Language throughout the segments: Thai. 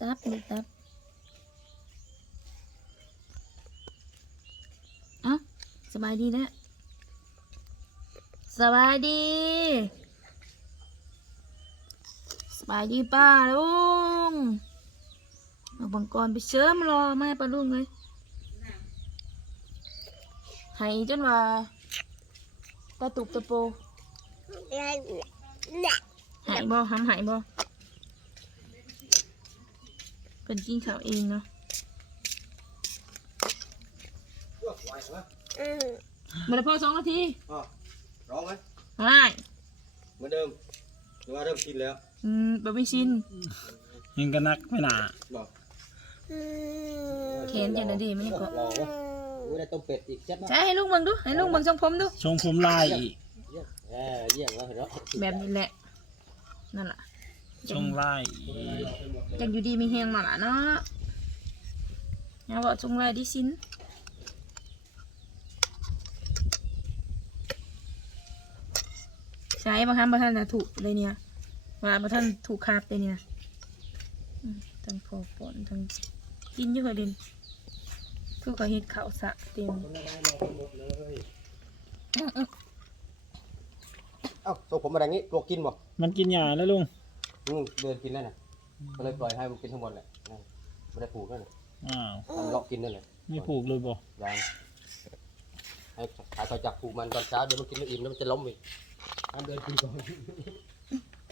จับนี่จับเอ้าสบายดีนะสบายดี สบายดีป้าลุงเอาบังกรไปเสริมรอไม่ให้ป้าลุงเลยใหายจนว่าตาตุบตะโปหายบ่หำหายบ่ เป็นกินข้าวเองเนาะมาได้พอสองนาทีอ๋อร้องไหมหายเหมือนเดิมหรือว่าเริ่มกินแล้ว อืมบะไม่ชินยังกันนักไม่หนาบอกเขียนเจนนาดีไม่ก็รอวะไม่ได้ต้มเป็ดอีกเจ็ดนะใช่ให้ลูกเบิ่งดู ให้ลูกเบิ่งทรงผมดูทรงผมลายอีกเยี่ยมเออเยี่ยมแล้วเห็นแล้วแบบนี้แหละ นั่นล่ะ ทรงลายอีกจังอยู่ดีมีเฮงมาล่ะเนาะอย่าบอกจงไรดิสินใช้บางครั้งบางท่านจะถูกเลยเนี่ยว่าบางท่านถูกคาบเลยเนี่ยอืมทั้งพอปนทั้งกินอยู่กับดินคือกับเห็ดข้าวสะเต็มเอ้าส่งผมมาอย่างนี้ตัวกินบ่มันกินหญ้าแล้วลุง อืมเดินกินแล้วน่ะก็เลยปล่อยให้มันกินทั้งหมดแหละนั่นไม่ได้ผูกนั่นน่ะอ้าวทำเลาะกินนั่นแหละไม่ผูกเลยบ่ยังให้ขายคอยจับผูกมันตอนเช้าเดี๋ยวมันกินไม่อิ่มแล้วมันจะล้มอีกห้ามเดินกินก่อน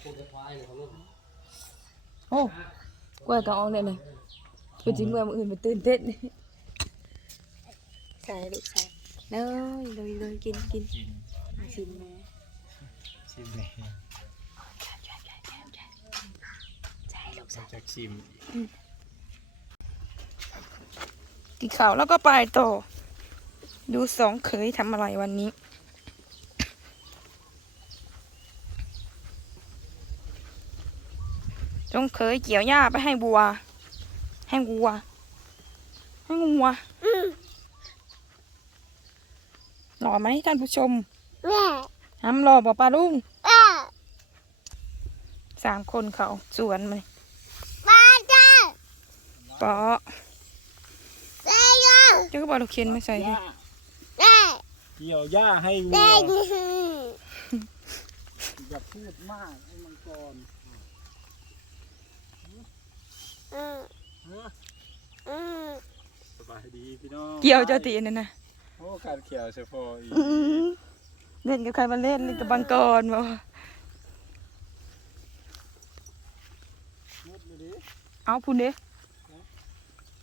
พวกเด็กควายเนี่ยของนู้นโอ้กล้วยกระอองเนี่ยเลยเป็นจริงเมื่อมืออื่นไปตื่นเต้นใส่ลูกใส่เลยเลยเลยกินกินกินมาชิมแม่ชิมเลย ใส่ลูกใส่ จากชิมกินข้าวแล้วก็ไปต่อ ดูสองเคยทำอะไรวันนี้ จงเคยเกี่ยวหญ้าไปให้บัว ให้วัว ให้วัวหล่อไหมท่านผู้ชมทำหล่อบอกปลาลุงสามคนเขาสวนมาปอ เจ้าก็บอกลูกเคียนไม่ใส่หให้ญ้าเกี่ยวหญ้าให้วัวอย่าพูดมากให้มันก่อนสบายดีพี่น้องเกี่ยวเจ้าตีนั่นนะโอ้ขาดเขียวเฉพาะอีกเล่นกับใครมาเล่นเล่นกับบังกรบ่มุดเลยดิเอาพูนเด้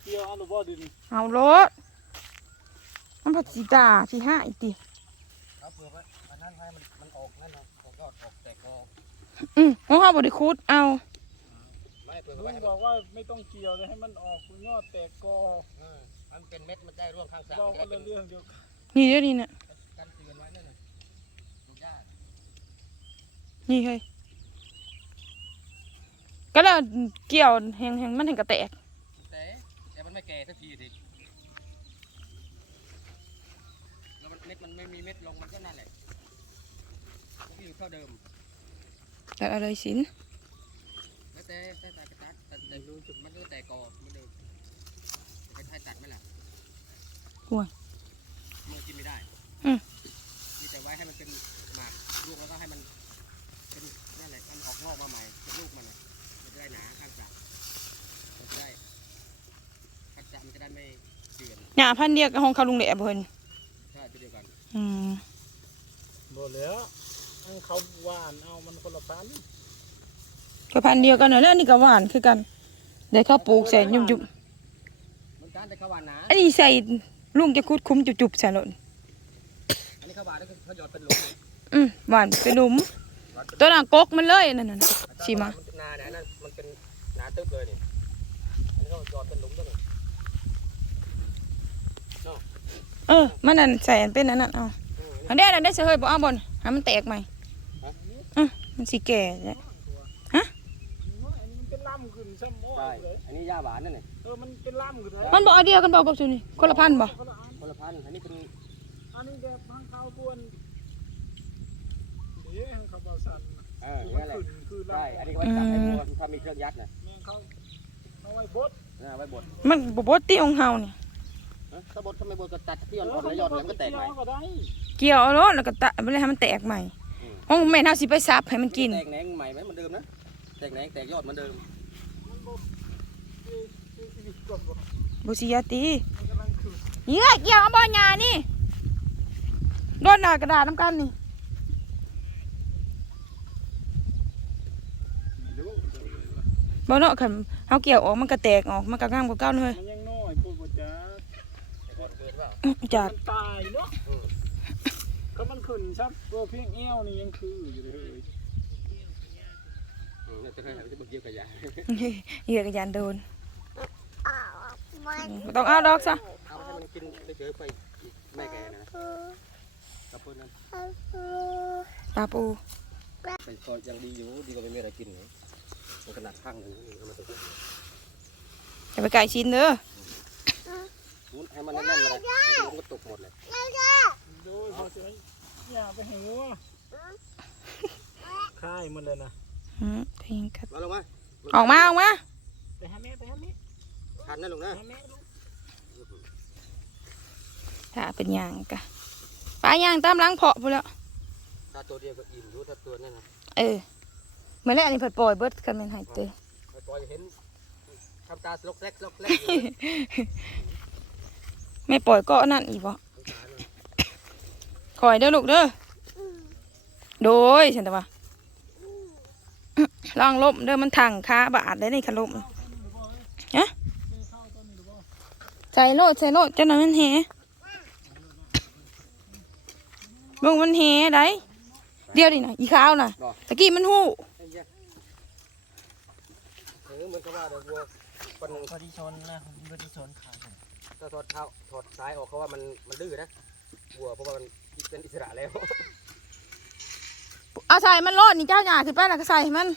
เกี่ยวเอาหรือบ่ดินเอารถมันผัดสีตาสีห้าอีกตีเอาเปลือกไว้อันนั้นให้มันมันออกนั่นนะออกยอดออกแตกกออืมของเขาบริคุดเอาไม่เปลือกลุไว้งให้บมันอกว่าไม่ต้องเกี่ยวเลยให้มันออกยอดแตกกอเออมันเป็นเม็ดมันได้ร่วงข้างสระเรามันก็จะเลได้ยเป็นเรื่องเดียวกันนี่เดี๋ยวนี้น่ะกันเตือนไว้นั่นน่ะลูกหญ้านี่เฮ้ยก็แล้วเกี่ยวแหงแหงมันแหงกระแตกแต่แต่มัน ไม่แก่สักทีดิแล้วมันเม็ดมันไม่มีเม็ดลงมันก็นั่นแหละมันก็อยู่เท่าเดิมแต่อะไรสินแล้วแต่แต่แต่แต่แต่แต่รู้จุดมันก็แตกกอเหมือนเดิมจะไปให้ตัดไหมล่ะห่วยมือกินไม่ได้อืม มีแต่ไว้ให้มันเป็นหมากลูกแล้วก็ให้มันเป็นนั่นแหละมันออกงอกมาใหม่เป็นลูกมันน่ะมันจะได้หนาข้างสระมันจะได้ข้างสระมันจะได้ไม่เจือน หญ้าพันธุ์เดียวกับของเขาลุงแหล่เพิ่นใช่ตัวเดียวกันอืมหมดแล้วอันเขาหวานเอามันคนละพันก็พันธุ์เดียวกันเนอะแล้วอันนี่ก็หวานคือกันเดี๋ยวเขาปลูกใส่ยุบยุบมันการแต่ข้าวหวานหนาๆอันนี้ใส่ลุงจะคุดคุ้มจุบๆใส่หล่นอันนี้ข้าวหวานนี่คือเขาหยอดเป็นหลุมอืมหวานเป็นหลุม ตัวน่ะกกมันเลยนั่นน่ะชิมานเป็นนาเนี่ยนั่นมันเป็นหนาตึ๊บเลยนี่อันนี้เขาหยอดเป็นหลุมด้วยนี่ เออ มันนั่นใส่อันเป็นอันนั้นเอาอืมอันเด้อันเด้เสยเฮ้ยบ่เอาบ่นให้มันแตกใหม่อะมันสิแก่แล้วอันนี้มันเป็นล่ำขึ้นซ้ำโอ้ใช่ยเลยอันนี้หญ้าหวานนั่นนี่เออมันเป็นล่ำขึ้นเลยมันบ่เอาเดียวกันบ่กับซุนี่คนละพันธุ์บ่คนละอันคนละพันธุ์อันนี้เป็นอันนี้แบบทางเขาบวนเดี๋ยวทางเขาเบาสันเออคือนี่มันแหละขึ้นคือใช่ล่ำอันนี้ก็ไว้จับให้วัวถ้ามีเครื่องยัดนะแม่งเขาเอาไว้บดนะไว้บดมันบ่บ่ติของเฮานี่ฮะ ถ้าบดทำไมบดก็ตัดที่อ่อนๆแล้วยอดแล้วมันก็แตกใหม่ก็ได้เกี่ยวเอาโลดแล้วก็ตะบ่ได้ให้มันแตกใหม่อืมห้องแม่นเฮาสิไปซับให้มันกิน แตกแหนงใหม่ไหมเหมือนเดิมนะ แตกแหนงแตกยอดเหมือนเดิมมันบ่อีอีอีกก่อนบ่บ่สิยาตีมันกำลังขึ้นเหี้ยเกี่ยวเอาบ่หญ้านี่โดนหน้ากระดาษนํกันนี่บ่เนาะคันเฮาเกี่ยวออกมันก็แตกออกมันก็งามกว่าเก่าเด้อมันยังน้อยพูดบ่จ้า แต่ก่อน เกินเปล่าจัดมันตายเนาะก็มันขึ้นชักตัวเพียงเอวนี่ยังคืออยู่เลยอืมจะเคยเห็นจะบึกเยี่ยวกับยาเหยื่อกระยานโดนบ่ต้องเอาดอกซะเอาให้มันกินเฉยๆไปอีกแม่แกนะกับเพื่อนนั้นปลาปูไปก็ยังดีอยู่ดีกว่าไม่มีอะไรกินเลยมันขนาดข้างหนึ่งเอามาตกอย่าไปไก่ชิ้นเด้อมุนให้มันแน่นๆเลย มันก็ตกหมดเลยโดยพอจะอย่าไปให้งัวค่ายมันเลยนะอืมทิ้งกันมาลงมาออกมาออกมาไปหาแม่ไปหาแม่ทันนะลุงนะถ้าเป็นยางกะปลายางตามล้างเพาะพูนแล้วถ้าตัวเดียวก็อิ่มรู้ถ้าตัวนี่นนะเออเมื่อแรกอันนี้เพิ่นปล่อยเบิร์ดกันเป็นหายเตอไปปล่อยเห็นทำตาสลกแรกสลกแรก ไม่ปล่อยก็นั่นอีกบ่คอยเด้อลูกเด้อ โดยฉันแต่ว่าลองลบเด้อมันถังค้าบาดได้ในขลมฮะใส่โลดใส่โลดเจ้าหน่อยมันแหเบิ่งมันแหได้เดียวดิน่ะอีขาวน่ะบอกตะกี้มันหู้ไอ้เหี้ยเออเหมือนกับว่าเดี๋ยววัวคนหนึ่งพอดีชนนะพอดีชนขา ถ้าถอดเท้าถอดซ้ายออกเขาว่ามันมันดื้อนะวัวเพราะว่ามันเป็นอิสระแล้ว เอาใส่มันโลดนี่เจ้าหยาขึ้นไปแล้วก็ใส่ให้มัน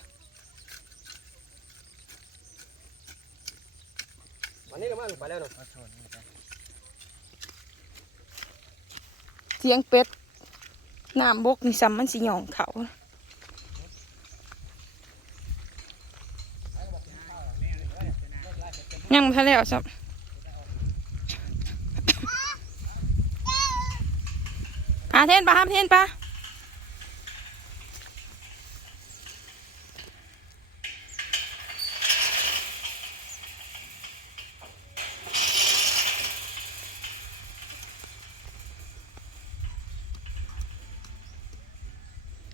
วันนี้เรามันไปแล้วเนาะเสียงเป็ดน้ำบกนี่ซ้ำมันสิหย่องเขายังไม่ทันแล้วซับ หาเทนปะหาเทนปะ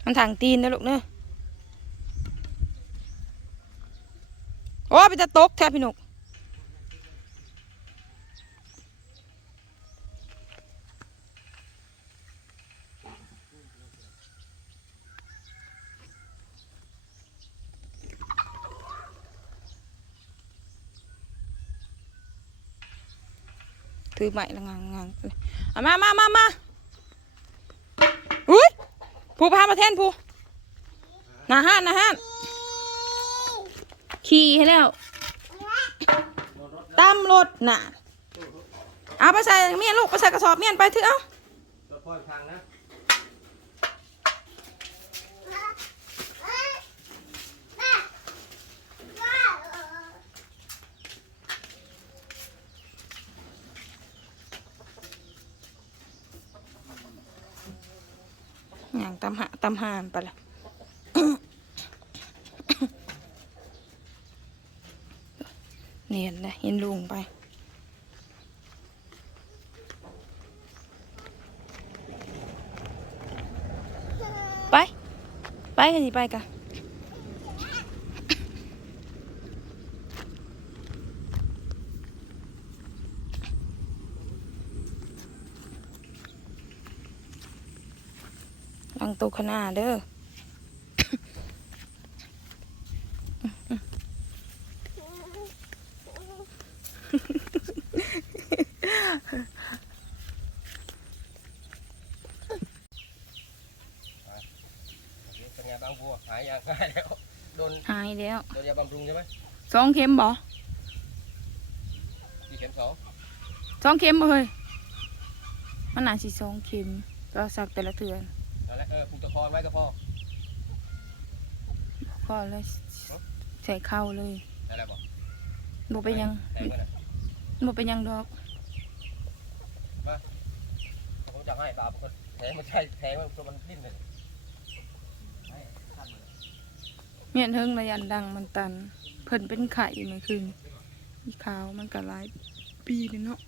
มันถังตีนนะลูกเนอะโอ้ไปจะตกแทบพี่นุก ถือใหม่ละงางงางเอามามามามาอุ้ยผู้พามาแทนผู้นาฮานนาฮานขี่ให้แล้วตามรถน่ะเอาไปใส่เมียนลูกไปใส่กระสอบเมียนไปเถอะเอา ตัวพ่ อย่างตำหะตำหานไปละเนียนเลยเห็นลุงไปไป ไปกันสิไปกันลังโต ขนาเด้อเป็นไงบ้างวัวหายยังหายแล้วโดนหายแล้วโดนยาบำรุงใช่ไหมสองเข็มบ่ที่เข็มสองสองเข็มบ่เฮ้ยมันน่าสิสองเข็มเราสักแต่ละเทือน นั่นแหละเออผูกตะคอนไว้ก็พอก็เลยใส่เข้าเลยนั่นแหละบอกบ่เป็นหยังแทงมันน่ะบ่เป็นหยังดอกผมจะให้ปลาคนแทงมันใช่แทงมันตัวมันดิ้นเลยให้ขั้นมันเมียนเฮิงระยันดังมันตัน เพิ่นเป็นไข่เมื่อคืนอีขาวมันก็หลายปีเลยเนาะ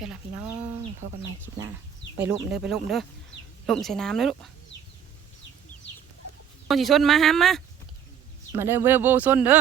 ไป็นละพี่น้องพบกันใหม่คลิปหน้าไปลุ่มเด้อไปลุ่มเด้อลุ่มใส่น้ำเลยลูกคนสิชนมาห้ามมามาเด้อเบอร์โบซนเด้อ